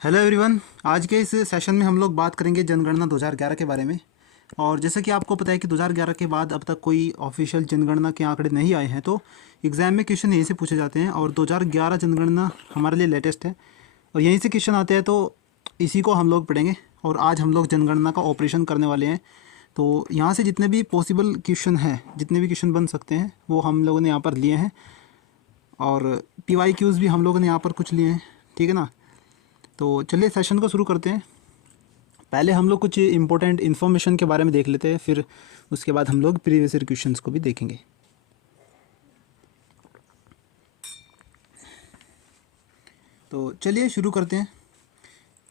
Hello everyone. आज के इस सेशन में हम लोग बात करेंगे जनगणना 2011 के बारे में। और जैसे कि आपको पता है कि 2011 के बाद अब तक कोई ऑफिशियल जनगणना के आंकड़े नहीं आए हैं, तो एग्ज़ाम में क्वेश्चन यहीं से पूछे जाते हैं और 2011 जनगणना हमारे लिए लेटेस्ट है और यहीं से क्वेश्चन आते हैं, तो इसी को हम लोग पढ़ेंगे। और आज हम लोग जनगणना का ऑपरेशन करने वाले हैं, तो यहाँ से जितने भी पॉसिबल क्वेश्चन हैं, जितने भी क्वेश्चन बन सकते हैं, वो हम लोगों ने यहाँ पर लिए हैं। और PYQs भी हम लोगों ने यहाँ पर कुछ लिए हैं, ठीक है ना। तो चलिए सेशन को शुरू करते हैं। पहले हम लोग कुछ इंपॉर्टेंट इन्फॉर्मेशन के बारे में देख लेते हैं, फिर उसके बाद हम लोग प्रीवियस ईयर क्वेश्चंस को भी देखेंगे। तो चलिए शुरू करते हैं।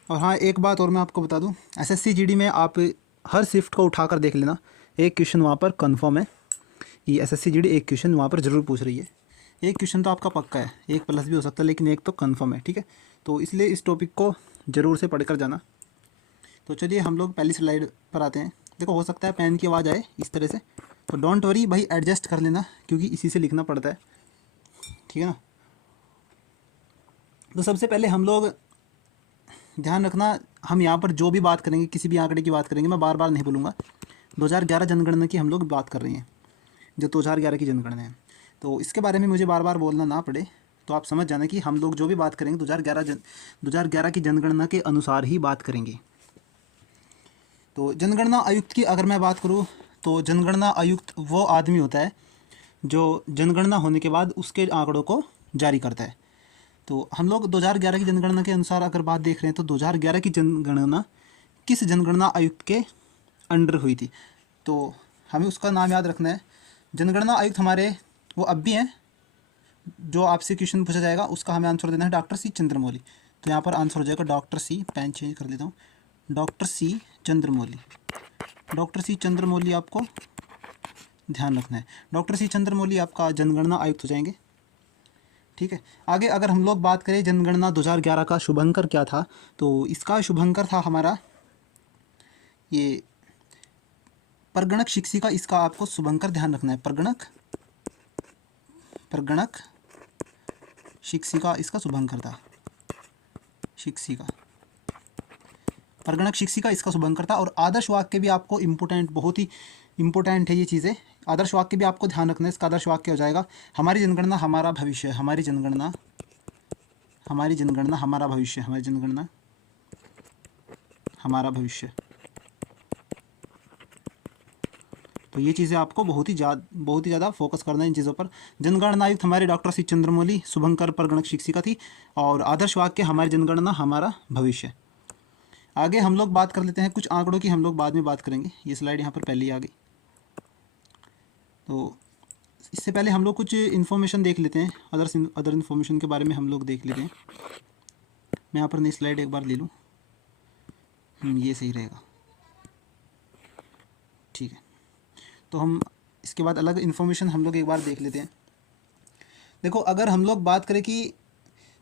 और हाँ, एक बात और मैं आपको बता दूं, SSC GD में आप हर शिफ्ट को उठाकर देख लेना, एक क्वेश्चन वहाँ पर कंफर्म है। ये SSC GD एक क्वेश्चन वहाँ पर ज़रूर पूछ रही है। एक क्वेश्चन तो आपका पक्का है, एक प्लस भी हो सकता है, लेकिन एक तो कंफर्म है, ठीक है। तो इसलिए इस टॉपिक को ज़रूर से पढ़कर जाना। तो चलिए हम लोग पहली स्लाइड पर आते हैं। देखो, हो सकता है पेन की आवाज़ आए इस तरह से, तो डोंट वरी भाई, एडजस्ट कर लेना, क्योंकि इसी से लिखना पड़ता है, ठीक है ना। तो सबसे पहले हम लोग ध्यान रखना, हम यहाँ पर जो भी बात करेंगे, किसी भी आंकड़े की बात करेंगे, मैं बार बार नहीं बोलूँगा। 2011 जनगणना की हम लोग बात कर रहे हैं, जो 2011 की जनगणना है, तो इसके बारे में मुझे बार बार बोलना ना पड़े, तो आप समझ जाना कि हम लोग जो भी बात करेंगे 2011 की जनगणना के अनुसार ही बात करेंगे। तो जनगणना आयुक्त की अगर मैं बात करूँ, तो जनगणना आयुक्त वो आदमी होता है जो जनगणना होने के बाद उसके आंकड़ों को जारी करता है। तो हम लोग 2011 की जनगणना के अनुसार अगर बात देख रहे हैं, तो 2011 की जनगणना किस जनगणना आयुक्त के अंडर हुई थी, तो हमें उसका नाम याद रखना है। जनगणना आयुक्त हमारे वो अब भी हैं, जो आपसे क्वेश्चन पूछा जाएगा उसका हमें आंसर देना है डॉक्टर C चंद्रमौली। तो यहाँ पर आंसर हो जाएगा डॉक्टर C, पेन चेंज कर देता हूँ, doctor C Chandramouli. Doctor C Chandramouli आपको ध्यान रखना है, डॉक्टर C चंद्रमौली आपका जनगणना आयुक्त हो जाएंगे, ठीक है। आगे अगर हम लोग बात करें जनगणना 2011 का शुभंकर क्या था, तो इसका शुभंकर था हमारा ये परगणक शिक्षिका। इसका आपको शुभंकर ध्यान रखना है, परगणक शिक्षिका इसका शुभंकर था, शिक्षिका, परगणक शिक्षिका इसका शुभंकर था। और आदर्श वाक्य भी आपको इम्पोर्टेंट, बहुत ही इम्पोर्टेंट है ये चीज़ें। आदर्श वाक्य भी आपको ध्यान रखना है। इसका आदर्श वाक्य हो जाएगा, हमारी जनगणना हमारा भविष्य, हमारी जनगणना हमारा भविष्य, हमारी जनगणना हमारा भविष्य। तो ये चीज़ें आपको बहुत ही ज़्यादा फोकस करना है इन चीज़ों पर। जनगणना आयुक्त हमारे डॉक्टर C चंद्रमौली, शुभंकर परगणक शिक्षिका थी, और आदर्श वाक्य हमारी जनगणना हमारा भविष्य। आगे हम लोग बात कर लेते हैं, कुछ आंकड़ों की हम लोग बाद में बात करेंगे। ये स्लाइड यहाँ पर पहले ही आ गई, तो इससे पहले हम लोग कुछ इन्फॉर्मेशन देख लेते हैं, अदर इन्फॉर्मेशन के बारे में हम लोग देख लेते हैं। मैं यहाँ पर नई स्लाइड एक बार ले लूँ, ये सही रहेगा, ठीक है। तो हम इसके बाद अलग इन्फॉर्मेशन हम लोग एक बार देख लेते हैं। देखो, अगर हम लोग बात करें कि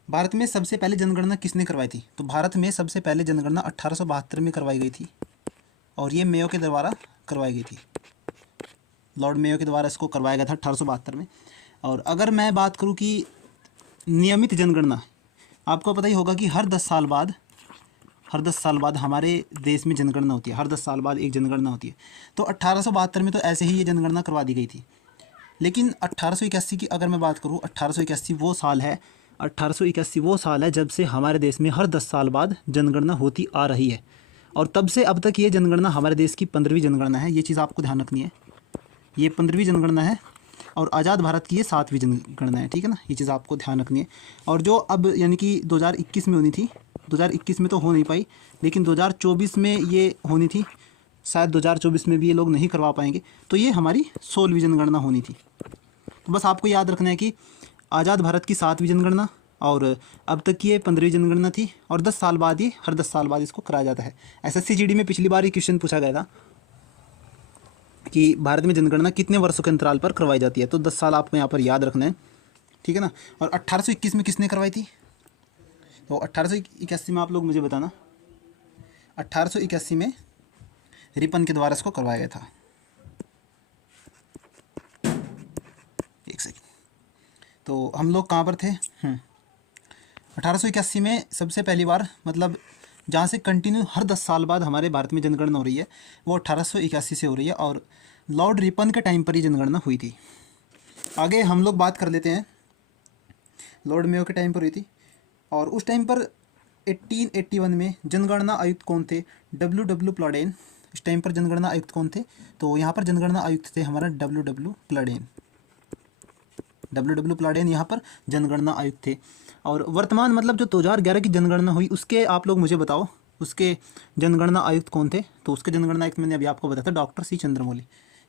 भारत में सबसे पहले जनगणना किसने करवाई थी, तो भारत में सबसे पहले जनगणना 1872 में करवाई गई थी, और ये मेयो के द्वारा करवाई गई थी, लॉर्ड मेयो के द्वारा इसको करवाया गया था 1872 में। और अगर मैं बात करूं कि नियमित जनगणना, आपको पता ही होगा कि हर 10 साल बाद हमारे देश में जनगणना होती है, हर 10 साल बाद एक जनगणना होती है। तो 1872 में तो ऐसे ही ये जनगणना करवा दी गई थी। लेकिन 1881 की अगर मैं बात करूँ, 1881 वो साल है, 1881 वो साल है जब से हमारे देश में हर 10 साल बाद जनगणना होती आ रही है, और तब से अब तक ये जनगणना हमारे देश की 15वीं जनगणना है। ये चीज़ आपको ध्यान रखनी है, ये 15वीं जनगणना है, और आज़ाद भारत की ये 7वीं जनगणना है, ठीक है ना। ये चीज़ आपको ध्यान रखनी है। और जो अब यानी कि 2021 में होनी थी, 2021 में तो हो नहीं पाई, लेकिन 2024 में ये होनी थी, शायद 2024 में भी ये लोग नहीं करवा पाएंगे, तो ये हमारी 16वीं जनगणना होनी थी। तो बस आपको याद रखना है कि आज़ाद भारत की 7वीं जनगणना, और अब तक की ये 15वीं जनगणना थी, और 10 साल बाद ये, हर 10 साल बाद इसको कराया जाता है। SSC GD में पिछली बार ये क्वेश्चन पूछा गया था कि भारत में जनगणना कितने वर्षों के अंतराल पर करवाई जाती है, तो 10 साल आपको यहाँ पर याद रखना है, ठीक है ना। और 1821 में किसने करवाई थी, तो 1881 में आप लोग मुझे बताना, 1881 में रिपन के द्वारा इसको करवाया गया था। एक सेकेंड, तो हम लोग कहाँ पर थे, 1881 में सबसे पहली बार, मतलब जहाँ से कंटिन्यू हर 10 साल बाद हमारे भारत में जनगणना हो रही है, वो 1881 से हो रही है और लॉर्ड रिपन के टाइम पर ही जनगणना हुई थी। आगे हम लोग बात कर लेते हैं, लॉर्ड मेयो के टाइम पर हुई थी। और उस टाइम पर 1881 में जनगणना आयुक्त कौन थे? डब्ल्यू प्लाडेन। इस टाइम पर जनगणना आयुक्त कौन थे? तो यहाँ पर जनगणना आयुक्त थे हमारा डब्ल्यू प्लाडेन यहाँ पर जनगणना आयुक्त थे। और वर्तमान मतलब जो 2011 की जनगणना हुई उसके आप लोग मुझे बताओ, उसके जनगणना आयुक्त कौन थे? तो उसके जनगणना आयुक्त मैंने अभी आपको बताया था, डॉक्टर सी चंद्रमौली।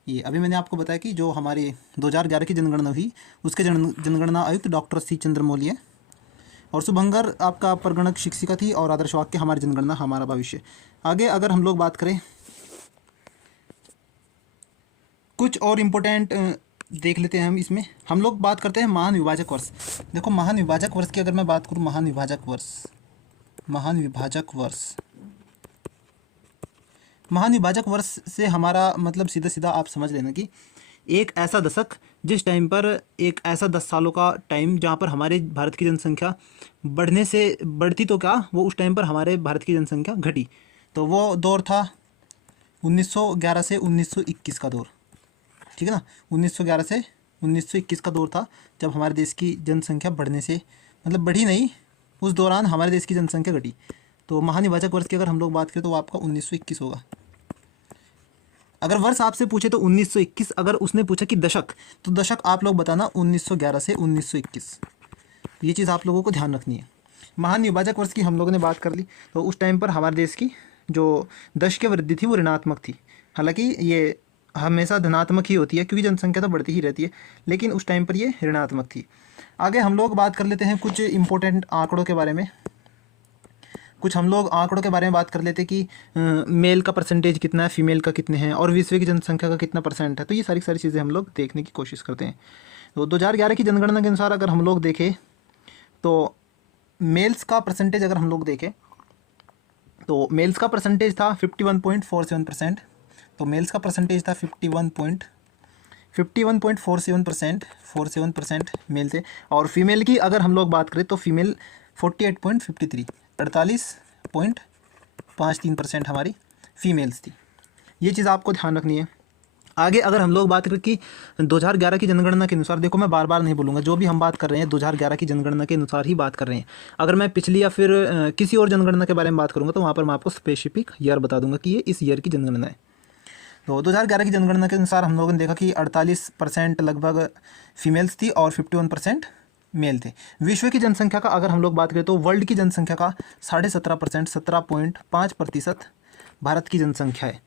ये अभी मैंने आपको बताया कि जो हमारे 2011 की जनगणना हुई उसके जनगणना आयुक्त डॉक्टर सी चंद्रमौली है। और शुभंकर आपका परगणक शिक्षिका थी और आदर्श वाक्य हमारी जनगणना हमारा भविष्य। आगे अगर हम लोग बात करें कुछ और इम्पोर्टेंट देख लेते हैं हम इसमें। हम लोग बात करते हैं महान विभाजक वर्ष। देखो महान विभाजक वर्ष की अगर मैं बात करूँ, महान विभाजक वर्ष, महान विभाजक वर्ष से हमारा मतलब सीधा सीधा आप समझ लेना कि एक ऐसा दशक जिस टाइम पर एक ऐसा 10 सालों का टाइम जहाँ पर हमारे भारत की जनसंख्या बढ़ती तो क्या, वो उस टाइम पर हमारे भारत की जनसंख्या घटी। तो वो दौर था 1911 से 1921 का दौर, ठीक है ना। 1911 से 1921 का दौर था जब हमारे देश की जनसंख्या बढ़ने से, मतलब बढ़ी नहीं, उस दौरान हमारे देश की जनसंख्या घटी। तो महान विभाजक वर्ष की अगर हम लोग बात करें तो वो आपका 1921 होगा। अगर वर्ष आपसे पूछे तो 1921, अगर उसने पूछा कि दशक, तो दशक आप लोग बताना 1911 से 1921। ये चीज़ आप लोगों को ध्यान रखनी है। महान विभाजक वर्ष की हम लोगों ने बात कर ली, तो उस टाइम पर हमारे देश की जो दशकीय वृद्धि थी वो ऋणात्मक थी। हालांकि ये हमेशा धनात्मक ही होती है क्योंकि जनसंख्या तो बढ़ती ही रहती है, लेकिन उस टाइम पर ये ऋणात्मक थी। आगे हम लोग बात कर लेते हैं कुछ इंपॉर्टेंट आंकड़ों के बारे में। कुछ हम लोग आंकड़ों के बारे में बात कर लेते हैं कि मेल का परसेंटेज कितना है, फीमेल का कितने हैं, और विश्व की जनसंख्या का कितना परसेंट है। तो ये सारी चीज़ें हम लोग देखने की कोशिश करते हैं। तो 2011 की जनगणना के अनुसार अगर हम लोग देखें तो मेल्स का परसेंटेज अगर हम लोग देखें तो मेल्स का परसेंटेज था 51.47%। तो मेल्स का परसेंटेज था 51.47% मेल थे। और फीमेल की अगर हम लोग बात करें तो फीमेल 48.53, 48.53% हमारी फीमेल्स थी। ये चीज़ आपको ध्यान रखनी है। आगे अगर हम लोग बात करें कि 2011 की जनगणना के अनुसार, देखो मैं बार बार नहीं बोलूँगा, जो भी हम बात कर रहे हैं 2011 की जनगणना के अनुसार ही बात कर रहे हैं। अगर मैं पिछली या फिर किसी और जनगणना के बारे में बात करूँगा तो वहाँ पर मैं आपको स्पेसिफिक ईयर बता दूंगा कि ये इस ईयर की जनगणना है। तो 2011 की जनगणना के अनुसार हम लोगों ने देखा कि 48% लगभग फीमेल्स थी और 51% मेल थे। विश्व की जनसंख्या का अगर हम लोग बात करें तो वर्ल्ड की जनसंख्या का 17.5%, 17.5% भारत की जनसंख्या है।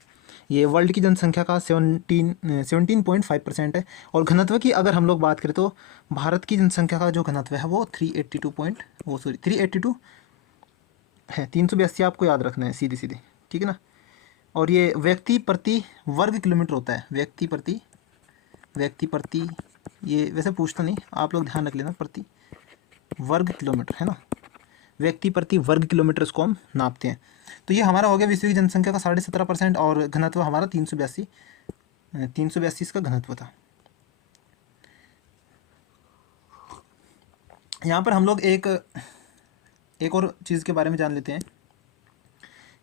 ये वर्ल्ड की जनसंख्या का 17.5% है। और घनत्व की अगर हम लोग बात करें तो भारत की जनसंख्या का जो घनत्व है वो 382 है। 382 आपको याद रखना है सीधे सीधे, ठीक है ना। और ये व्यक्ति प्रति वर्ग किलोमीटर होता है। व्यक्ति प्रति ये वैसे पूछता नहीं, आप लोग ध्यान रख लेना, प्रति वर्ग किलोमीटर है ना। व्यक्ति प्रति वर्ग किलोमीटर इसको हम नापते हैं। तो ये हमारा हो गया विश्व की जनसंख्या का 17.5% और घनत्व हमारा 382 इसका घनत्व था। यहाँ पर हम लोग एक और चीज़ के बारे में जान लेते हैं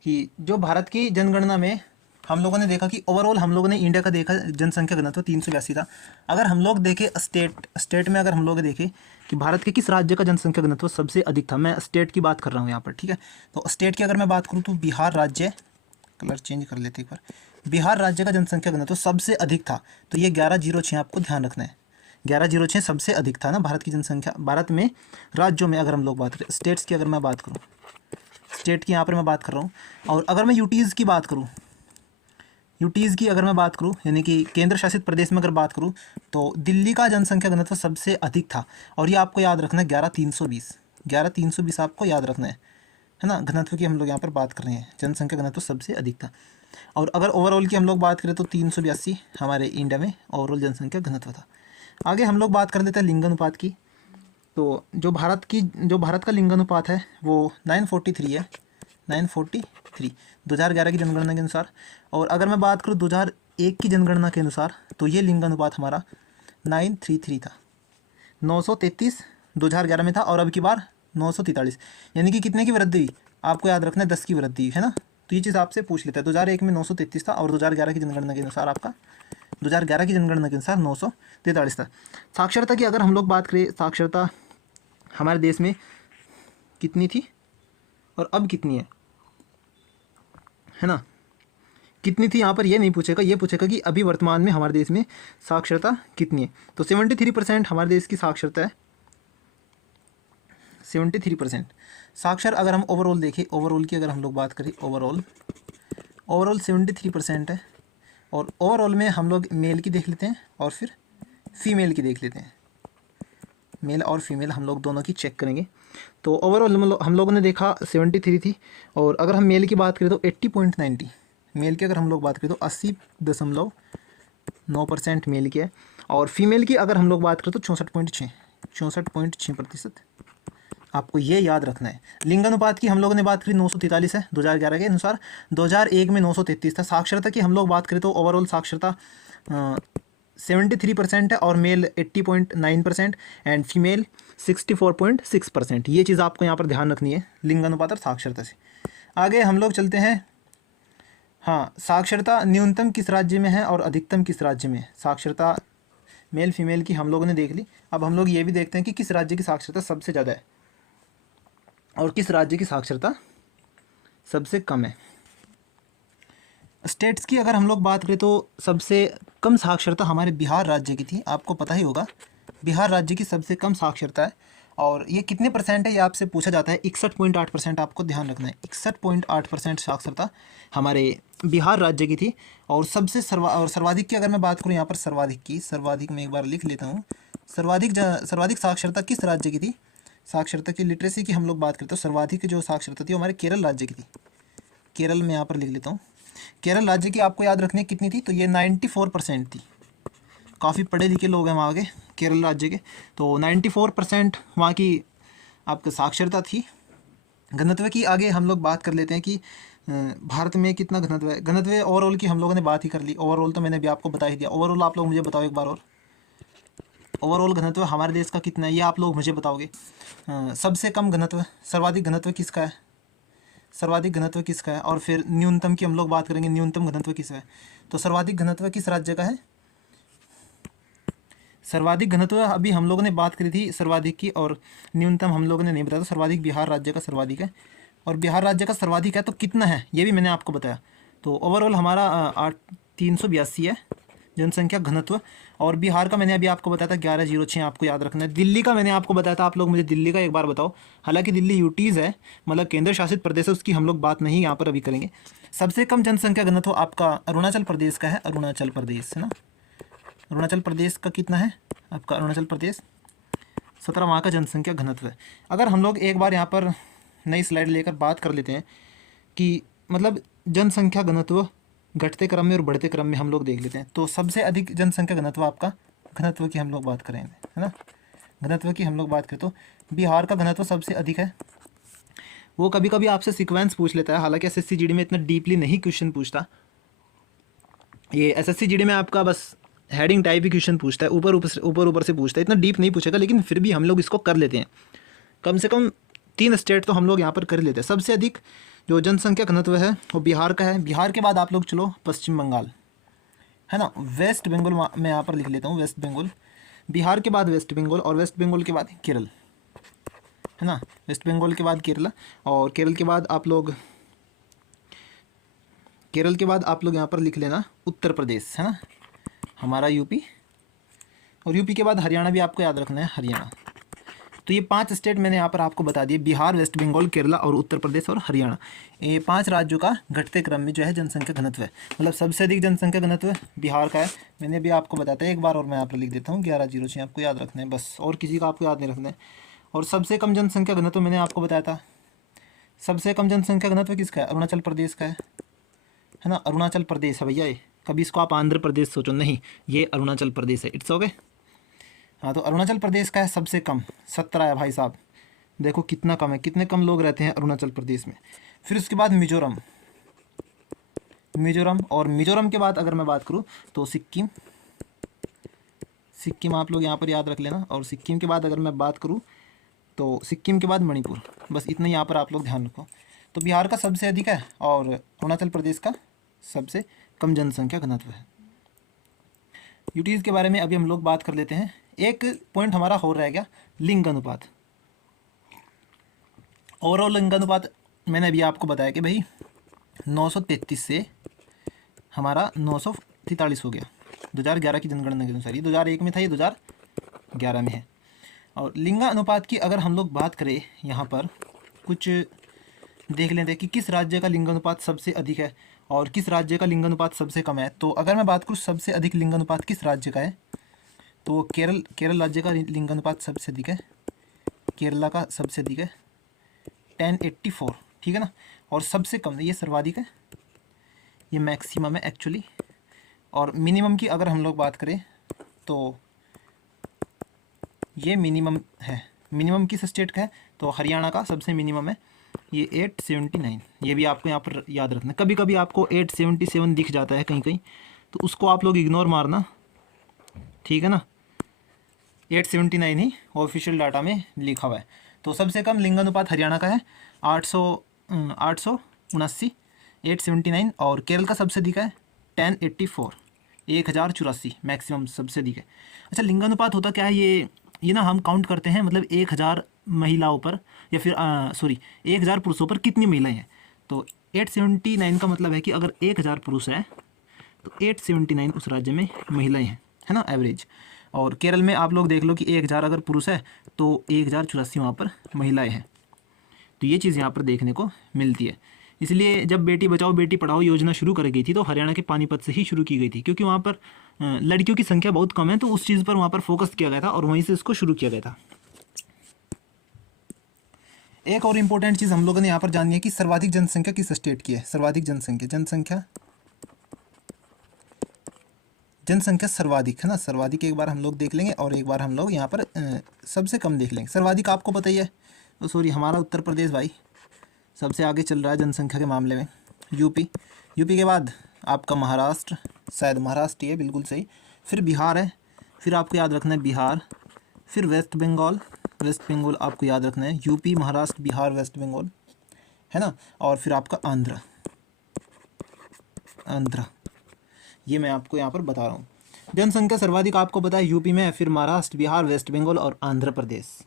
कि जो भारत की जनगणना में हम लोगों ने देखा कि ओवरऑल हम लोगों ने इंडिया का देखा जनसंख्या घनत्व 382 था। अगर हम लोग देखें स्टेट में, अगर हम लोग देखें कि भारत के किस राज्य का जनसंख्या घनत्व सबसे अधिक था, मैं स्टेट की बात कर रहा हूँ यहाँ पर, ठीक है। तो स्टेट की अगर मैं बात करूँ तो बिहार राज्य, कलर चेंज कर लेते एक बार, बिहार राज्य का जनसंख्या घनत्व सबसे अधिक था। तो ये 1106 आपको ध्यान रखना है, 1106 सबसे अधिक था ना भारत की जनसंख्या। भारत में राज्यों में अगर हम लोग बात करें, स्टेट्स की अगर मैं बात करूँ, स्टेट की यहाँ पर मैं बात कर रहा हूँ। और अगर मैं यूटीज़ की बात करूँ, अगर मैं बात करूँ यानी कि केंद्र शासित प्रदेश में अगर बात करूँ तो दिल्ली का जनसंख्या घनत्व सबसे अधिक था। और ये आपको याद रखना है 11,320 आपको याद रखना है ना। घनत्व की हम लोग यहाँ पर बात कर रहे हैं, जनसंख्या घनत्व सबसे अधिक था। और अगर ओवरऑल की हम लोग बात करें तो 382 हमारे इंडिया में ओवरऑल जनसंख्या घनत्व था। आगे हम लोग बात कर लेते हैं लिंगानुपात की। तो जो भारत का लिंगानुपात है वो 943 है, 943 2011 की जनगणना के अनुसार। और अगर मैं बात करूँ 2001 की जनगणना के अनुसार तो ये लिंगानुपात हमारा 933 था। 933 2011 में था और अब की बार 943, यानी कि कितने की वृद्धि हुई, आपको याद रखना है 10 की वृद्धि हुई, है ना। तो ये चीज़ आपसे पूछ लेता है। 2001 में 933 था और 2011 की जनगणना के अनुसार आपका 2011 की जनगणना के अनुसार 943 था। साक्षरता की अगर हम लोग बात करें, साक्षरता हमारे देश में कितनी थी और अब कितनी है ना। कितनी थी यहाँ पर ये नहीं पूछेगा, ये पूछेगा कि अभी वर्तमान में हमारे देश में साक्षरता कितनी है। तो 73% हमारे देश की साक्षरता है, 73% साक्षर। अगर हम ओवरऑल देखें, ओवरऑल की अगर हम लोग बात करें, ओवरऑल 73% है। और ओवरऑल में हम लोग मेल की देख लेते हैं और फिर फीमेल की देख लेते हैं। मेल और फीमेल हम लोग दोनों की चेक करेंगे। तो ओवरऑल हम लोगों ने देखा 73 थी, और अगर हम मेल की बात करें तो 80.90, मेल की अगर हम लोग बात करें तो 80.9% मेल की है। और फीमेल की अगर हम लोग बात करें तो 64.6% आपको ये याद रखना है। लिंगानुपात की हम लोगों ने बात करी 943 है 2011 के अनुसार, 2001 में 933 था। साक्षरता की हम लोग बात करें तो ओवरऑल साक्षरता 73% है और मेल 80.9% एंड फीमेल 64.6%। ये चीज़ आपको यहाँ पर ध्यान रखनी है लिंगानुपात और साक्षरता से। आगे हम लोग चलते हैं। हाँ, साक्षरता न्यूनतम किस राज्य में है और अधिकतम किस राज्य में है। साक्षरता मेल फीमेल की हम लोगों ने देख ली। अब हम लोग ये भी देखते हैं कि किस राज्य की साक्षरता सबसे ज़्यादा है और किस राज्य की साक्षरता सबसे कम है। स्टेट्स की अगर हम लोग बात करें तो सबसे कम साक्षरता हमारे बिहार राज्य की थी। आपको पता ही होगा बिहार राज्य की सबसे कम साक्षरता है। और ये कितने परसेंट है ये आपसे पूछा जाता है। 61.8% आपको ध्यान रखना है। 61.8% साक्षरता हमारे बिहार राज्य की थी। और सबसे सर्वाधिक की अगर मैं बात करूँ यहाँ पर सर्वाधिक मैं एक बार लिख लेता हूँ। सर्वाधिक साक्षरता किस राज्य की थी। साक्षरता की लिटरेसी की हम लोग बात करते हैं तो सर्वाधिक जो साक्षरता थी हमारे केरल राज्य की थी। केरल में यहाँ पर लिख लेता हूँ। केरल राज्य की आपको याद रखनी है कितनी थी, तो ये 94% थी। काफ़ी पढ़े लिखे लोग हैं वहाँ के केरल राज्य के, तो 94% वहाँ की आपका साक्षरता थी। घनत्व की आगे हम लोग बात कर लेते हैं कि भारत में कितना घनत्व है। घनत्व ओवरऑल की हम लोगों ने बात ही कर ली। ओवरऑल तो मैंने भी आपको बता ही दिया। ओवरऑल आप लोग मुझे बताओ एक बार और, ओवरऑल घनत्व हमारे देश का कितना है ये आप लोग मुझे बताओगे। सबसे कम घनत्व, सर्वाधिक घनत्व किसका है, सर्वाधिक घनत्व किसका है। और फिर न्यूनतम की हम लोग बात करेंगे, न्यूनतम घनत्व किसका है। तो सर्वाधिक घनत्व किस राज्य का है। सर्वाधिक घनत्व अभी हम लोगों ने बात करी थी सर्वाधिक की, और न्यूनतम हम लोगों ने नहीं बताया। तो सर्वाधिक बिहार राज्य का सर्वाधिक है, और बिहार राज्य का सर्वाधिक है तो कितना है ये भी मैंने आपको बताया। तो ओवरऑल हमारा 382 है जनसंख्या घनत्व। और बिहार का मैंने अभी आपको बताया था 1106, आपको याद रखना है। दिल्ली का मैंने आपको बताया था, आप लोग मुझे दिल्ली का एक बार बताओ। हालांकि दिल्ली यूटीज़ है, मतलब केंद्र शासित प्रदेश है, उसकी हम लोग बात नहीं यहाँ पर अभी करेंगे। सबसे कम जनसंख्या घनत्व आपका अरुणाचल प्रदेश का है। अरुणाचल प्रदेश है ना, अरुणाचल प्रदेश का कितना है आपका, अरुणाचल प्रदेश 17 वहाँ का जनसंख्या घनत्व है। अगर हम लोग एक बार यहाँ पर नई स्लाइड लेकर बात कर लेते हैं कि मतलब जनसंख्या घनत्व घटते क्रम में और बढ़ते क्रम में हम लोग देख लेते हैं। तो सबसे अधिक जनसंख्या घनत्व आपका, घनत्व की हम लोग बात करेंगे है ना, घनत्व की हम लोग बात करें तो बिहार का घनत्व सबसे अधिक है। वो कभी कभी आपसे सीक्वेंस पूछ लेता है, हालांकि एसएससी जीडी में इतना डीपली नहीं क्वेश्चन पूछता। ये एसएससी जीडी में आपका बस हेडिंग टाइप ही क्वेश्चन पूछता है, ऊपर से पूछता है, इतना डीप नहीं पूछेगा। लेकिन फिर भी हम लोग इसको कर लेते हैं। कम से कम 3 स्टेट तो हम लोग यहाँ पर कर लेते हैं। सबसे अधिक जो जनसंख्या घनत्व है वो बिहार का है। बिहार के बाद आप लोग चलो पश्चिम बंगाल है ना, वेस्ट बंगाल मैं यहाँ पर लिख लेता हूँ, वेस्ट बंगाल। बिहार के बाद वेस्ट बंगाल, और वेस्ट बंगाल के बाद केरल है ना, वेस्ट बंगाल के बाद केरला, और केरल के बाद आप लोग यहाँ पर लिख लेना उत्तर प्रदेश है ना, हमारा यूपी। और यूपी के बाद हरियाणा भी आपको याद रखना है, हरियाणा। तो ये 5 स्टेट मैंने यहाँ पर आपको बता दिए, बिहार, वेस्ट बंगाल, केरला और उत्तर प्रदेश और हरियाणा। ये 5 राज्यों का घटते क्रम में जो है जनसंख्या घनत्व है। मतलब सबसे अधिक जनसंख्या घनत्व बिहार का है, मैंने भी आपको बताया था एक बार, और मैं यहाँ पर लिख देता हूँ 1106, आपको याद रखना है बस, और किसी का आपको याद नहीं रखना है। और सबसे कम जनसंख्या घनत्व मैंने आपको बताया था, सबसे कम जनसंख्या घनत्व किसका है, अरुणाचल प्रदेश का है ना, अरुणाचल प्रदेश है भैया ये। कभी इसको आप आंध्र प्रदेश सोचो, नहीं, ये अरुणाचल प्रदेश है। It's okay. हाँ, तो अरुणाचल प्रदेश का है सबसे कम, 17 है भाई साहब। देखो कितना कम है, कितने कम लोग रहते हैं अरुणाचल प्रदेश में। फिर उसके बाद मिजोरम, और मिजोरम के बाद अगर मैं बात करूँ तो सिक्किम आप लोग यहाँ पर याद रख लेना। और सिक्किम के बाद अगर मैं बात करूँ तो सिक्किम के बाद मणिपुर, बस इतना यहाँ पर आप लोग ध्यान रखो। तो बिहार का सबसे अधिक है और अरुणाचल प्रदेश का सबसे कम जनसंख्या घनत्व है। यूटीज़ के बारे में अभी हम लोग बात कर लेते हैं। एक पॉइंट हमारा हो रह गया, लिंग अनुपात। ओवरऑल लिंग अनुपात मैंने अभी आपको बताया कि भाई 933 से हमारा 943 हो गया 2011 की जनगणना के अनुसार। ये 2001 में था, ये 2011 में है। और लिंग अनुपात की अगर हम लोग बात करें, यहाँ पर कुछ देख लेते हैं कि किस राज्य का लिंग अनुपात सबसे अधिक है और किस राज्य का लिंग अनुपात सबसे कम है। तो अगर मैं बात करूँ सबसे अधिक लिंग अनुपात किस राज्य का है, तो केरल राज्य का लिंग अनुपात सबसे अधिक है। केरला का सबसे अधिक है 1084, ठीक है ना। और सबसे कम, ये सर्वाधिक है, ये मैक्सिमम है एक्चुअली। और मिनिमम की अगर हम लोग बात करें तो ये मिनिमम है। मिनिमम किस स्टेट का है, तो हरियाणा का सबसे मिनिमम है, ये 879। ये भी आपको यहाँ पर याद रखना। कभी कभी आपको 877 दिख जाता है कहीं कहीं, तो उसको आप लोग इग्नोर मारना, ठीक है ना। 879 ही ऑफिशियल डाटा में लिखा हुआ है। तो सबसे कम लिंग अनुपात हरियाणा का है 879, 879। और केरल का सबसे अधिक है 1084, 1084 मैक्सिमम सबसे अधिक है। अच्छा, लिंग अनुपात होता क्या है, ये ना हम काउंट करते हैं, मतलब 1000 महिलाओं पर या फिर 1000 पुरुषों पर कितनी महिलाएं हैं। तो 879 का मतलब है कि अगर 1000 पुरुष है तो 879 उस राज्य में महिलाएं हैं, है ना, एवरेज। और केरल में आप लोग देख लो कि 1000 अगर पुरुष है तो 1084 वहाँ पर महिलाएं हैं। तो ये चीज़ यहाँ पर देखने को मिलती है। इसलिए जब बेटी बचाओ बेटी पढ़ाओ योजना शुरू कर गई थी तो हरियाणा के पानीपत से ही शुरू की गई थी, क्योंकि वहाँ पर लड़कियों की संख्या बहुत कम है, तो उस चीज़ पर वहाँ पर फोकस किया गया था और वहीं से इसको शुरू किया गया था। एक और इम्पोर्टेंट चीज़ हम लोगों ने यहाँ पर जाननी है कि सर्वाधिक जनसंख्या किस स्टेट की है। सर्वाधिक जनसंख्या सर्वाधिक है ना, सर्वाधिक एक बार हम लोग देख लेंगे और एक बार हम लोग यहाँ पर सबसे कम देख लेंगे। सर्वाधिक आपको पता ही है, तो सॉरी हमारा उत्तर प्रदेश भाई सबसे आगे चल रहा है जनसंख्या के मामले में। यूपी के बाद आपका महाराष्ट्र, शायद महाराष्ट्र ही है, बिल्कुल सही। फिर बिहार है, फिर आपको याद रखना है बिहार, फिर वेस्ट बंगाल आपको याद रखना है। यूपी, महाराष्ट्र, बिहार, वेस्ट बंगाल, है ना। और फिर आपका आंध्र, ये मैं आपको यहाँ पर बता रहा हूँ। जनसंख्या सर्वाधिक आपको पता है यूपी में, फिर महाराष्ट्र, बिहार, वेस्ट बंगाल और आंध्र प्रदेश।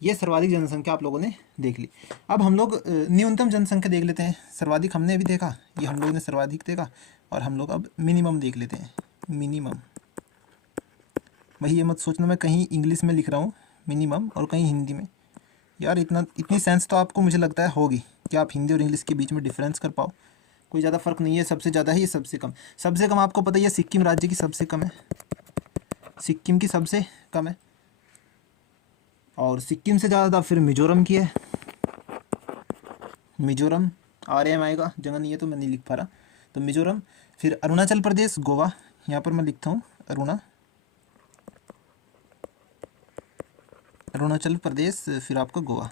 ये सर्वाधिक जनसंख्या आप लोगों ने देख ली। अब हम लोग न्यूनतम जनसंख्या देख लेते हैं। सर्वाधिक हमने अभी देखा, ये हम लोगों ने सर्वाधिक देखा, और हम लोग अब मिनिमम देख लेते हैं। मिनिमम, वही ये मत सोचना मैं कहीं इंग्लिश में लिख रहा हूँ मिनिमम और कहीं हिंदी में। यार इतनी सेंस तो आपको मुझे लगता है होगी कि आप हिंदी और इंग्लिश के बीच में डिफरेंस कर पाओ। कोई ज़्यादा फ़र्क नहीं है, सबसे ज़्यादा है, ये सबसे कम। सबसे कम आपको पता ही है सिक्किम राज्य की सबसे कम है, सिक्किम की सबसे कम है। और सिक्किम से ज़्यादा फिर मिजोरम की है। मिजोरम RM आएगा, जगह नहीं है तो मैं नहीं लिख पा रहा, तो मिजोरम। फिर अरुणाचल प्रदेश, गोवा, यहाँ पर मैं लिखता हूँ अरुणाचल प्रदेश, फिर आपका गोवा।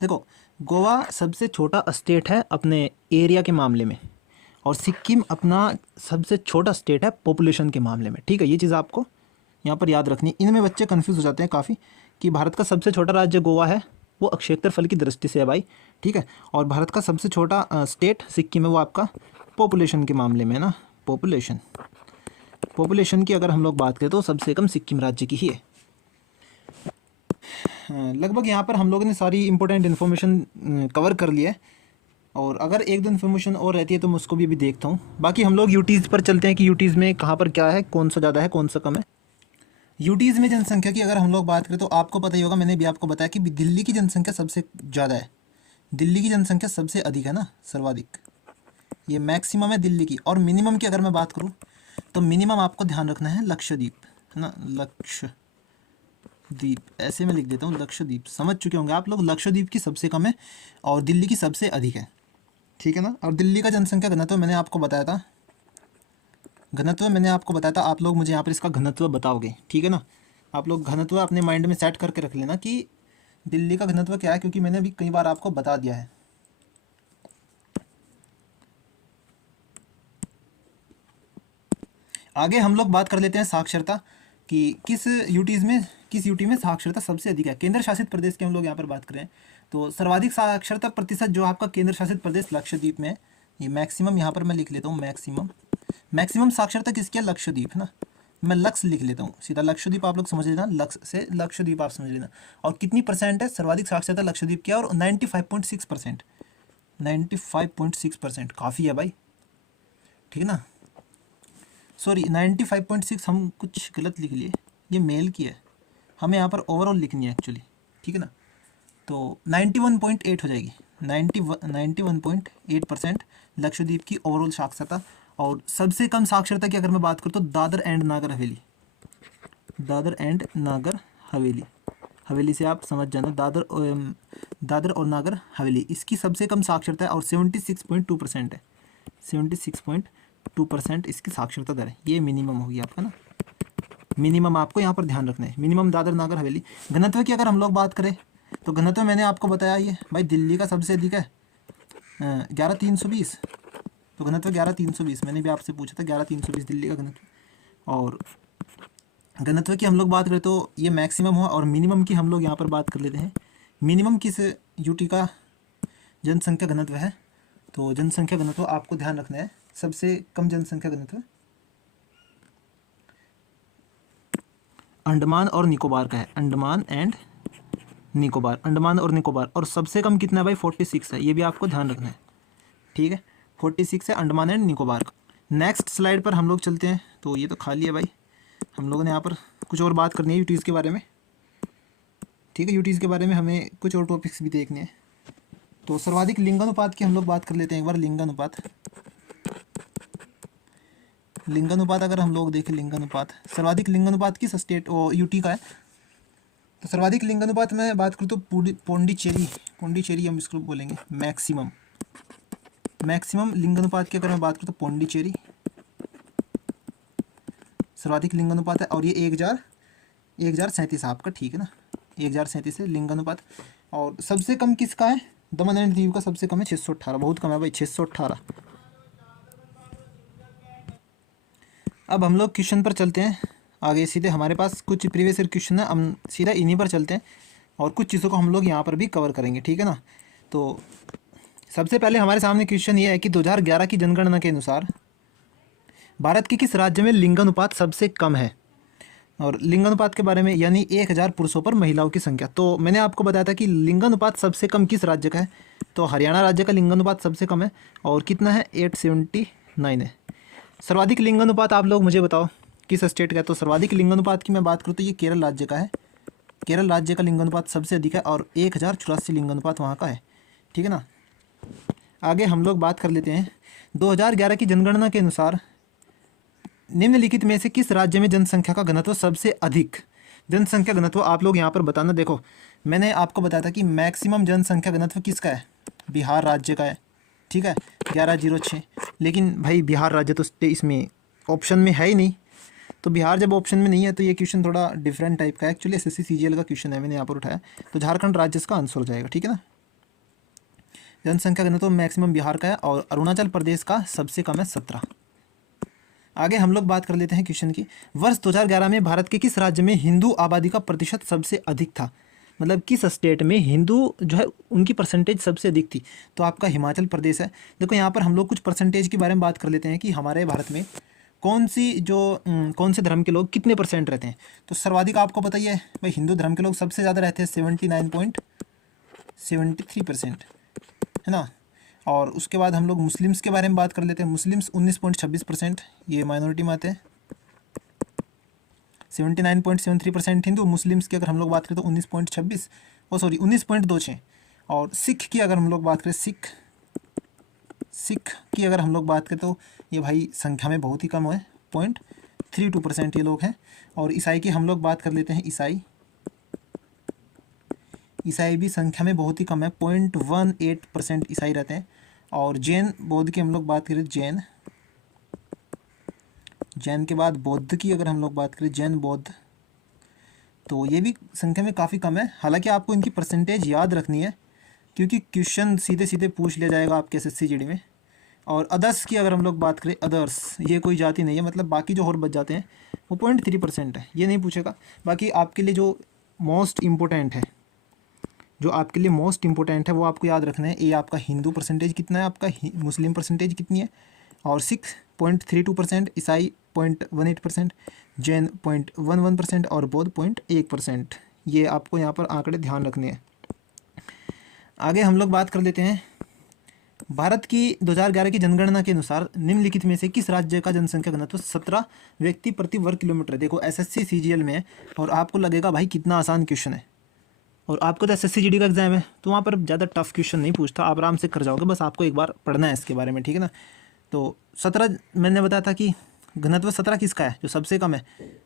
देखो, गोवा सबसे छोटा स्टेट है अपने एरिया के मामले में, और सिक्किम अपना सबसे छोटा स्टेट है पॉपुलेशन के मामले में, ठीक है। ये चीज़ आपको यहाँ पर याद रखनी है। इनमें बच्चे कंफ्यूज हो जाते हैं काफ़ी कि भारत का सबसे छोटा राज्य गोवा है, वो क्षेत्रफल की दृष्टि से है भाई, ठीक है। और भारत का सबसे छोटा स्टेट सिक्किम है, वो आपका पॉपुलेशन के मामले में है ना। पॉपुलेशन की अगर हम लोग बात करें तो सबसे कम सिक्किम राज्य की ही है। लगभग यहाँ पर हम लोगों ने सारी इंपॉर्टेंट इन्फॉर्मेशन कवर कर लिया है, और अगर एक दो इन्फॉर्मेशन और रहती है तो मैं उसको भी अभी देखता हूँ। बाकी हम लोग यूटीज़ पर चलते हैं कि यूटीज़ में कहाँ पर क्या है, कौन सा ज़्यादा है कौन सा कम है। यूटीज़ में जनसंख्या की अगर हम लोग बात करें तो आपको पता ही होगा, मैंने भी आपको बताया कि दिल्ली की जनसंख्या सबसे ज़्यादा है। दिल्ली की जनसंख्या सबसे अधिक है ना, सर्वाधिक, ये मैक्सिमम है दिल्ली की। और मिनिमम की अगर मैं बात करूँ तो मिनिमम आपको ध्यान रखना है लक्षद्वीप, है ना, लक्षद्वीप, ऐसे मैं लिख देता हूँ लक्षद्वीप, समझ चुके होंगे आप लोग। लक्षद्वीप की सबसे कम है और दिल्ली की सबसे अधिक है, ठीक है ना। और दिल्ली का जनसंख्या घनत्व मैंने आपको बताया था, आप लोग मुझे यहाँ पर इसका घनत्व बताओगे, ठीक है ना। आप लोग घनत्व अपने माइंड में सेट करके रख लेना कि दिल्ली का घनत्व क्या है, क्योंकि मैंने भी कई बार आपको बता दिया है। आगे हम लोग बात कर लेते हैं साक्षरता कि किस यूटीज़ में किस यूटी में साक्षरता सबसे अधिक है? केंद्र शासित प्रदेश की हम लोग यहाँ पर बात करें तो सर्वाधिक साक्षरता प्रतिशत जो आपका केंद्र शासित प्रदेश लक्षद्वीप में, ये मैक्सिमम यहाँ पर मैं लिख लेता हूँ, मैक्सिमम साक्षरता किसकी है? लक्षद्वीप है ना। मैं लक्ष्य लिख लेता हूँ सीधा, लक्षद्वीप आप लोग समझ लेना, लक्ष्य से लक्षद्वीप आप समझ लेना। और कितनी परसेंट है सर्वाधिक साक्षरता लक्षद्वीप की? और 95.6%, 95.6% काफ़ी है भाई, ठीक है ना। सॉरी 95.6 हम कुछ गलत लिख लिए, ये मेल की है, हमें यहाँ पर ओवरऑल लिखनी है एक्चुअली, ठीक है ना। तो 91.8 हो जाएगी, 91.8% लक्षद्वीप की ओवरऑल साक्षरता। और सबसे कम साक्षरता की अगर मैं बात करूँ तो दादर एंड नागर हवेली, दादर एंड नागर हवेली, हवेली से आप समझ जाना, दादर और नागर हवेली, इसकी सबसे कम साक्षरता है और 76.2% है, 76.2% इसकी साक्षरता दर है। ये मिनिमम होगी आपका ना, मिनिमम आपको यहाँ पर ध्यान रखना है, मिनिमम दादर नागर हवेली। घनत्व की अगर हम लोग बात करें तो घनत्व मैंने आपको बताया ये भाई दिल्ली का सबसे अधिक है 11,320, तो घनत्व 11,320, मैंने भी आपसे पूछा था 11,320 दिल्ली का घनत्व। और घनत्व की हम लोग बात करें तो ये मैक्सिमम हुआ, और मिनिमम की हम लोग यहाँ पर बात कर लेते हैं। मिनिमम किस यूटी का जनसंख्या घनत्व है? तो जनसंख्या घनत्व आपको ध्यान रखना है, सबसे कम जनसंख्या घनत्व अंडमान और निकोबार का है, अंडमान एंड निकोबार, अंडमान और निकोबार। और सबसे कम कितना है भाई? 46 है, ये भी आपको ध्यान रखना है, ठीक है। 46 है अंडमान एंड निकोबार का। नेक्स्ट स्लाइड पर हम लोग चलते हैं, तो ये तो खाली है भाई, हम लोगों ने यहाँ पर कुछ और बात करनी है यूटीज़ के बारे में, ठीक है। यूटीज़ के बारे में हमें कुछ और टॉपिक्स भी देखने हैं। तो सर्वाधिक लिंगानुपात की हम लोग बात कर लेते हैं एक बार। लिंगानुपात अगर हम लोग देखें, लिंगानुपात सर्वाधिक लिंगानुपात किस स्टेट और यूटी का है? तो सर्वाधिक लिंगानुपात में बात करूँ तो पौंडीचेरी हम इसको बोलेंगे मैक्सिमम लिंगानुपात की अगर मैं बात करूँ तो पौंडीचेरी सर्वाधिक लिंगानुपात है, और ये 1037 आपका, ठीक है ना, 1037 है लिंगानुपात। और सबसे कम किसका है? दमन एंड दीव का सबसे कम है 618, बहुत कम है भाई 618। अब हम लोग क्वेश्चन पर चलते हैं आगे सीधे, हमारे पास कुछ प्रीवियस ईयर क्वेश्चन है, हम सीधा इन्हीं पर चलते हैं और कुछ चीज़ों को हम लोग यहाँ पर भी कवर करेंगे, ठीक है ना। तो सबसे पहले हमारे सामने क्वेश्चन ये है कि 2011 की जनगणना के अनुसार भारत के किस राज्य में लिंगानुपात सबसे कम है? और लिंगानुपात के बारे में, यानी 1000 पुरुषों पर महिलाओं की संख्या। तो मैंने आपको बताया था कि लिंगानुपात सबसे कम किस राज्य का है, तो हरियाणा राज्य का लिंगानुपात सबसे कम है, और कितना है? 879 है। सर्वाधिक लिंगानुपात आप लोग मुझे बताओ किस स्टेट का है? तो सर्वाधिक लिंगानुपात की मैं बात करूँ तो ये केरल राज्य का है, केरल राज्य का लिंगानुपात सबसे अधिक है और 1084 लिंगानुपात वहाँ का है, ठीक है ना। आगे हम लोग बात कर लेते हैं 2011 की जनगणना के अनुसार निम्नलिखित में से किस राज्य में जनसंख्या का घनत्व सबसे अधिक? जनसंख्या घनत्व आप लोग यहाँ पर बताना। देखो मैंने आपको बताया था कि मैक्सिमम जनसंख्या घनत्व किसका है? बिहार राज्य का है, ठीक है, 1106। लेकिन भाई बिहार राज्य तो इसमें ऑप्शन में है ही नहीं, तो बिहार जब ऑप्शन में नहीं है तो ये क्वेश्चन थोड़ा डिफरेंट टाइप का है, एक्चुअली एसएससी सीजीएल का क्वेश्चन है, मैंने यहाँ पर उठाया। तो झारखंड राज्य इसका आंसर हो जाएगा, ठीक है ना। जनसंख्या घनत्व मैक्सिमम बिहार का है और अरुणाचल प्रदेश का सबसे कम है 17। आगे हम लोग बात कर लेते हैं क्वेश्चन की। वर्ष 2011 में भारत के किस राज्य में हिंदू आबादी का प्रतिशत सबसे अधिक था? मतलब किस स्टेट में हिंदू जो है उनकी परसेंटेज सबसे अधिक थी? तो आपका हिमाचल प्रदेश है। देखो यहाँ पर हम लोग कुछ परसेंटेज के बारे में बात कर लेते हैं कि हमारे भारत में कौन से धर्म के लोग कितने परसेंट रहते हैं। तो सर्वाधिक आपको पता ही है भाई, हिंदू धर्म के लोग सबसे ज़्यादा रहते हैं 79.73%, है ना। और उसके बाद हम लोग मुस्लिम्स के बारे में बात कर लेते हैं। मुस्लिम्स 19.26%, ये माइनॉरिटी में आते हैं। 79.73% हिंदू। मुस्लिम्स की अगर हम लोग बात करें तो 19.26। और सिख की अगर हम लोग बात करें, सिख की अगर हम लोग बात करें तो ये भाई संख्या में बहुत ही कम है, 0.32% ये लोग हैं। और ईसाई की हम लोग बात कर लेते हैं। ईसाई भी संख्या में बहुत ही कम है, 0.18% ईसाई रहते हैं। और जैन बौद्ध की हम लोग बात करें, जैन के बाद बौद्ध की अगर हम लोग बात करें, जैन बौद्ध, तो ये भी संख्या में काफ़ी कम है। हालांकि आपको इनकी परसेंटेज याद रखनी है क्योंकि क्वेश्चन सीधे सीधे पूछ लिया जाएगा आपके एसएससी जीडी में। और अदर्स की अगर हम लोग बात करें, अदर्स ये कोई जाति नहीं है, मतलब बाकी जो और बच जाते हैं वो 0.3% है, ये नहीं पूछेगा। बाकी आपके लिए जो मोस्ट इम्पोर्टेंट है, जो आपके लिए मोस्ट इम्पोर्टेंट है वो आपको याद रखना है। ये आपका हिंदू परसेंटेज कितना है, आपका मुस्लिम परसेंटेज कितनी है, और 6.32%, ईसाई 0.18%, जैन 0.11% और बौद्ध 0.1%। ये आपको यहाँ पर आंकड़े ध्यान रखने हैं। आगे हम लोग बात कर लेते हैं, भारत की 2011 की जनगणना के अनुसार निम्नलिखित में से किस राज्य का जनसंख्या घनत्व 17 व्यक्ति प्रति वर्ग किलोमीटर है। देखो एसएससी सीजीएल में है, और आपको लगेगा भाई कितना आसान क्वेश्चन है, और आपको तो एसएससी जीडी का एग्जाम है तो वहाँ पर ज़्यादा टफ क्वेश्चन नहीं पूछता, आप आराम से कर जाओगे, बस आपको एक बार पढ़ना है इसके बारे में, ठीक है ना। तो 17 मैंने बताया था कि घनत्व 17 किसका है, जो सबसे कम है,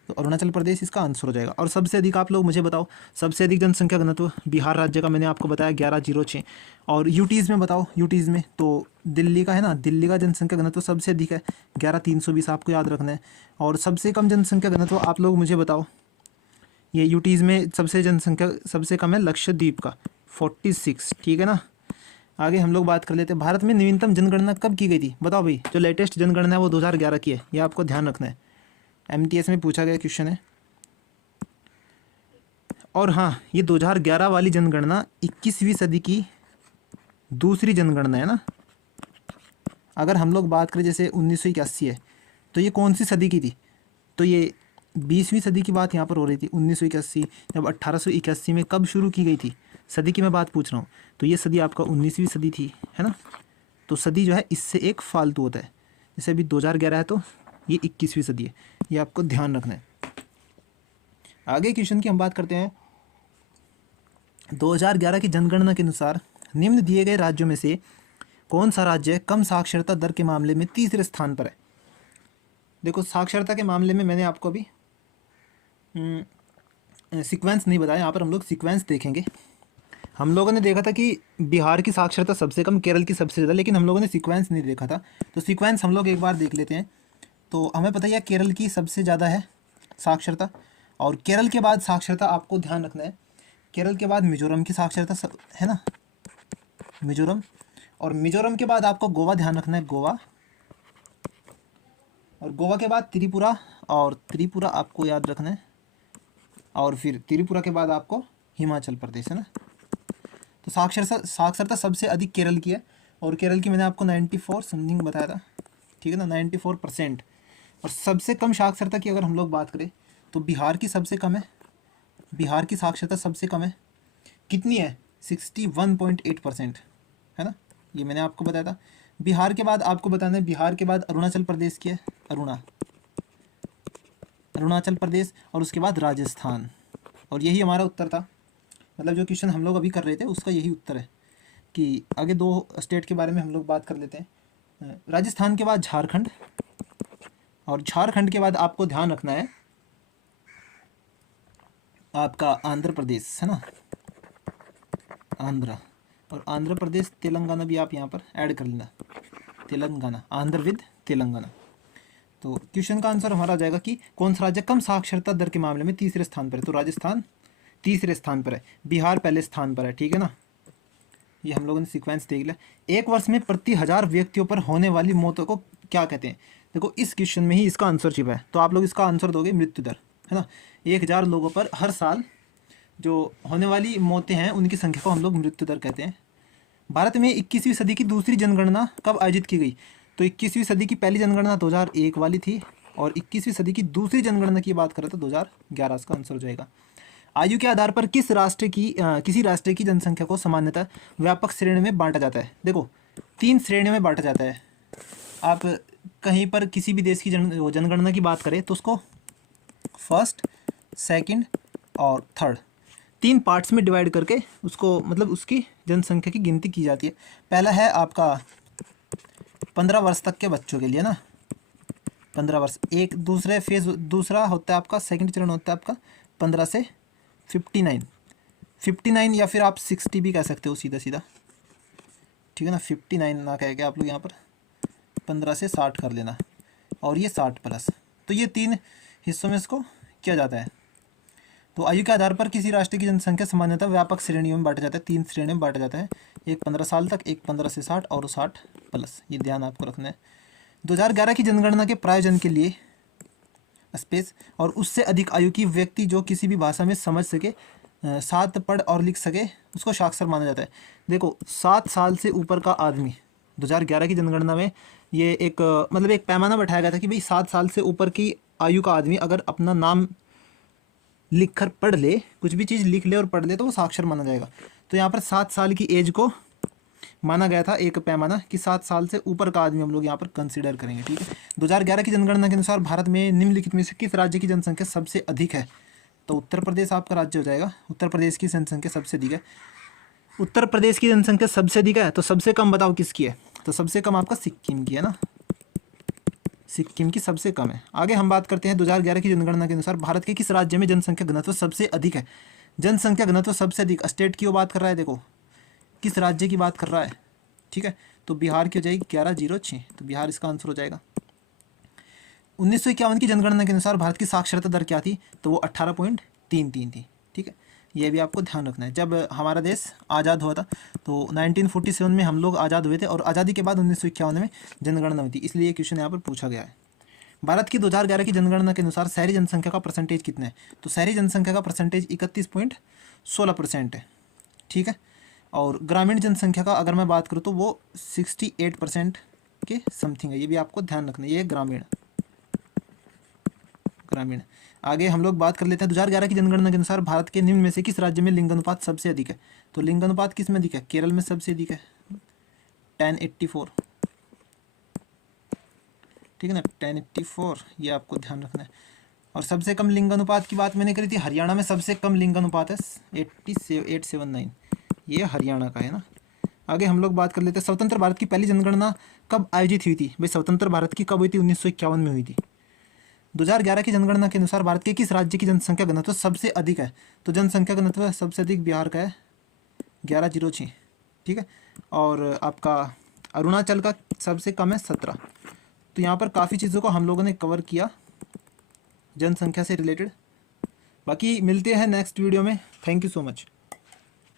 तो अरुणाचल प्रदेश इसका आंसर हो जाएगा। और सबसे अधिक आप लोग मुझे बताओ, सबसे अधिक जनसंख्या घनत्व बिहार राज्य का मैंने आपको बताया 1106। और यूटीज़ में बताओ, यूटीज़ में तो दिल्ली का है ना, दिल्ली का जनसंख्या घनत्व सबसे अधिक है 11320, आपको याद रखना है। और सबसे कम जनसंख्या घनत्व आप लोग मुझे बताओ, ये यूटीज़ में सबसे जनसंख्या सबसे कम है लक्षद्वीप का 46, ठीक है ना। आगे हम लोग बात कर लेते हैं, भारत में नवीनतम जनगणना कब की गई थी, बताओ भाई। जो लेटेस्ट जनगणना है वो 2011 की है, ये आपको ध्यान रखना है, एमटीएस में पूछा गया क्वेश्चन है। और हाँ, ये 2011 वाली जनगणना 21वीं सदी की दूसरी जनगणना है ना। अगर हम लोग बात करें जैसे 1981 है, तो ये कौन सी सदी की थी, तो ये 20वीं सदी की बात यहाँ पर हो रही थी। 1981 जब 1881 में कब शुरू की गई थी, सदी की मैं बात पूछ रहा हूँ, तो ये सदी आपका 19वीं सदी थी, है ना। तो सदी जो है इससे एक फालतू होता है, जैसे अभी 2011 है तो ये 21वीं सदी है, ये आपको ध्यान रखना है। आगे क्वेश्चन की हम बात करते हैं, 2011 की जनगणना के अनुसार निम्न दिए गए राज्यों में से कौन सा राज्य कम साक्षरता दर के मामले में तीसरे स्थान पर है। देखो साक्षरता के मामले में मैंने आपको अभी सीक्वेंस नहीं बताया, यहाँ पर हम लोग सीक्वेंस देखेंगे। हम लोगों ने देखा था कि बिहार की साक्षरता सबसे कम, केरल की सबसे ज़्यादा, लेकिन हम लोगों ने सीक्वेंस नहीं देखा था, तो सीक्वेंस हम लोग एक बार देख लेते हैं। तो हमें पता है केरल की सबसे ज़्यादा है साक्षरता, और केरल के बाद साक्षरता आपको ध्यान रखना है, केरल के बाद मिजोरम की साक्षरता है ना, मिजोरम। और मिजोरम के बाद आपको गोवा ध्यान रखना है, गोवा। और गोवा के बाद त्रिपुरा, और त्रिपुरा आपको याद रखना है। और फिर त्रिपुरा के बाद आपको हिमाचल प्रदेश, है ना। तो साक्षरता सबसे अधिक केरल की है, और केरल की मैंने आपको 94 समथिंग बताया था, ठीक है ना, 94%। और सबसे कम साक्षरता की अगर हम लोग बात करें तो बिहार की सबसे कम है, बिहार की साक्षरता सबसे कम है, कितनी है 61.8%, है ना, ये मैंने आपको बताया था। बिहार के बाद आपको बताना है, बिहार के बाद अरुणाचल प्रदेश की है, अरुणाचल प्रदेश, और उसके बाद राजस्थान। और यही हमारा उत्तर था, मतलब जो क्वेश्चन हम लोग अभी कर रहे थे उसका यही उत्तर है। कि आगे दो स्टेट के बारे में हम लोग बात कर लेते हैं, राजस्थान के बाद झारखंड, और झारखंड के बाद आपको ध्यान रखना है आपका आंध्र प्रदेश, है ना, आंध्र। और आंध्र प्रदेश, तेलंगाना भी आप यहाँ पर ऐड कर लेना, तेलंगाना, आंध्र विद तेलंगाना। तो क्वेश्चन का आंसर हमारा आ जाएगा कि कौन सा राज्य कम साक्षरता दर के मामले में तीसरे स्थान पर है, तो राजस्थान तीसरे स्थान पर है, बिहार पहले स्थान पर है, ठीक है ना। ये हम लोगों ने सीक्वेंस देख लिया। एक वर्ष में प्रति 1000 व्यक्तियों पर होने वाली मौतों को क्या कहते हैं, देखो इस क्वेश्चन में ही इसका आंसर छिपा है, तो आप लोग इसका आंसर दोगे मृत्यु दर, है ना। 1000 लोगों पर हर साल जो होने वाली मौतें हैं उनकी संख्या को हम लोग मृत्यु दर कहते हैं। भारत में 21वीं सदी की दूसरी जनगणना कब आयोजित की गई, तो 21वीं सदी की पहली जनगणना 2001 वाली थी, और 21वीं सदी की दूसरी जनगणना की बात करें तो 2011, इसका आंसर हो जाएगा। आयु के आधार पर किसी राष्ट्र की जनसंख्या को सामान्यतः व्यापक श्रेणी में बांटा जाता है। देखो 3 श्रेणियों में बांटा जाता है। आप कहीं पर किसी भी देश की जनगणना की बात करें तो उसको फर्स्ट, सेकंड और थर्ड 3 पार्ट्स में डिवाइड करके उसको मतलब उसकी जनसंख्या की गिनती की जाती है। पहला है आपका 15 वर्ष तक के बच्चों के लिए ना, 15 वर्ष, एक दूसरे फेज, दूसरा होता है आपका सेकंड चरण होता है आपका 15 से 59 या फिर आप 60 भी कह सकते हो सीधा सीधा, ठीक है ना। 59 ना कह के आप लोग यहाँ पर 15 से 60 कर लेना, और ये 60 प्लस, तो ये 3 हिस्सों में इसको किया जाता है। तो आयु के आधार पर किसी राष्ट्र की जनसंख्या सामान्यतः व्यापक श्रेणियों में बांटा जाता है, 3 श्रेणियों में बांटा जाता है, एक 15 साल तक, एक 15 से 60 और 60 प्लस। ये ध्यान आपको रखना है। 2011 की जनगणना के प्रायोजन के लिए स्पेस और उससे अधिक आयु की व्यक्ति जो किसी भी भाषा में समझ सके, 7 पढ़ और लिख सके, उसको साक्षर माना जाता है। देखो 7 साल से ऊपर का आदमी 2011 की जनगणना में ये एक मतलब एक पैमाना बैठाया गया था कि भाई 7 साल से ऊपर की आयु का आदमी अगर अपना नाम लिख कर पढ़ ले, कुछ भी चीज़ लिख ले और पढ़ ले, तो वो साक्षर माना जाएगा। तो यहाँ पर 7 साल की एज को माना गया था एक पैमाना कि 7 साल से ऊपर का आदमी हम लोग यहाँ पर कंसीडर करेंगे, ठीक है। 2011 की जनगणना के अनुसार भारत में निम्नलिखित में से किस राज्य की जनसंख्या सबसे अधिक है? तो उत्तर प्रदेश आपका राज्य हो जाएगा। उत्तर प्रदेश की जनसंख्या सबसे अधिक है। उत्तर प्रदेश की जनसंख्या सबसे अधिक है, तो सबसे कम बताओ किसकी है? तो सबसे कम आपका सिक्किम की है ना, सिक्किम की सबसे कम है। आगे हम बात करते हैं 2011 की जनगणना के अनुसार भारत के किस राज्य में जनसंख्या घनत्व सबसे अधिक है? जनसंख्या घनत्व सबसे अधिक स्टेट की वो बात कर रहा है, देखो किस राज्य की बात कर रहा है, ठीक है। तो बिहार की हो जाएगी 1106, तो बिहार इसका आंसर हो जाएगा। 1951 की जनगणना के अनुसार भारत की साक्षरता दर क्या थी? तो वो 18.33 थी, ठीक है। ये भी आपको ध्यान रखना है। जब हमारा देश आज़ाद हुआ था तो 1947 में हम लोग आज़ाद हुए थे और आज़ादी के बाद 1951 में जनगणना हुई थी, इसलिए ये क्वेश्चन यहाँ पर पूछा गया है। भारत की 2011 की जनगणना के अनुसार शहरी जनसंख्या का परसेंटेज कितना है? तो शहरी जनसंख्या का परसेंटेज 31.16% है, ठीक है। और ग्रामीण जनसंख्या का अगर मैं बात करूँ तो वो 68% के समथिंग है। ये भी आपको ध्यान रखना है, ये ग्रामीण। आगे हम लोग बात कर लेते हैं 2011 की जनगणना के अनुसार भारत के निम्न में से किस राज्य में लिंगानुपात सबसे अधिक है? तो लिंगानुपात किस में अधिक है? केरल में सबसे अधिक है 1084, ठीक है ना, 1084, ये आपको ध्यान रखना है। और सबसे कम लिंगानुपात की बात मैंने करी थी, हरियाणा में सबसे कम लिंगानुपात है 87879, ये हरियाणा का है ना। आगे हम लोग बात कर लेते हैं स्वतंत्र भारत की पहली जनगणना कब आयोजित हुई थी? भाई स्वतंत्र भारत की कब हुई थी? 1951 में हुई थी। 2011 की जनगणना के अनुसार भारत के किस राज्य की जनसंख्या घनत्व सबसे अधिक है? तो जनसंख्या घनत्व सबसे अधिक बिहार का है 1106, ठीक है। और आपका अरुणाचल का सबसे कम है 17। तो यहाँ पर काफ़ी चीज़ों को हम लोगों ने कवर किया जनसंख्या से रिलेटेड। बाकी मिलते हैं नेक्स्ट वीडियो में। Thank you so much.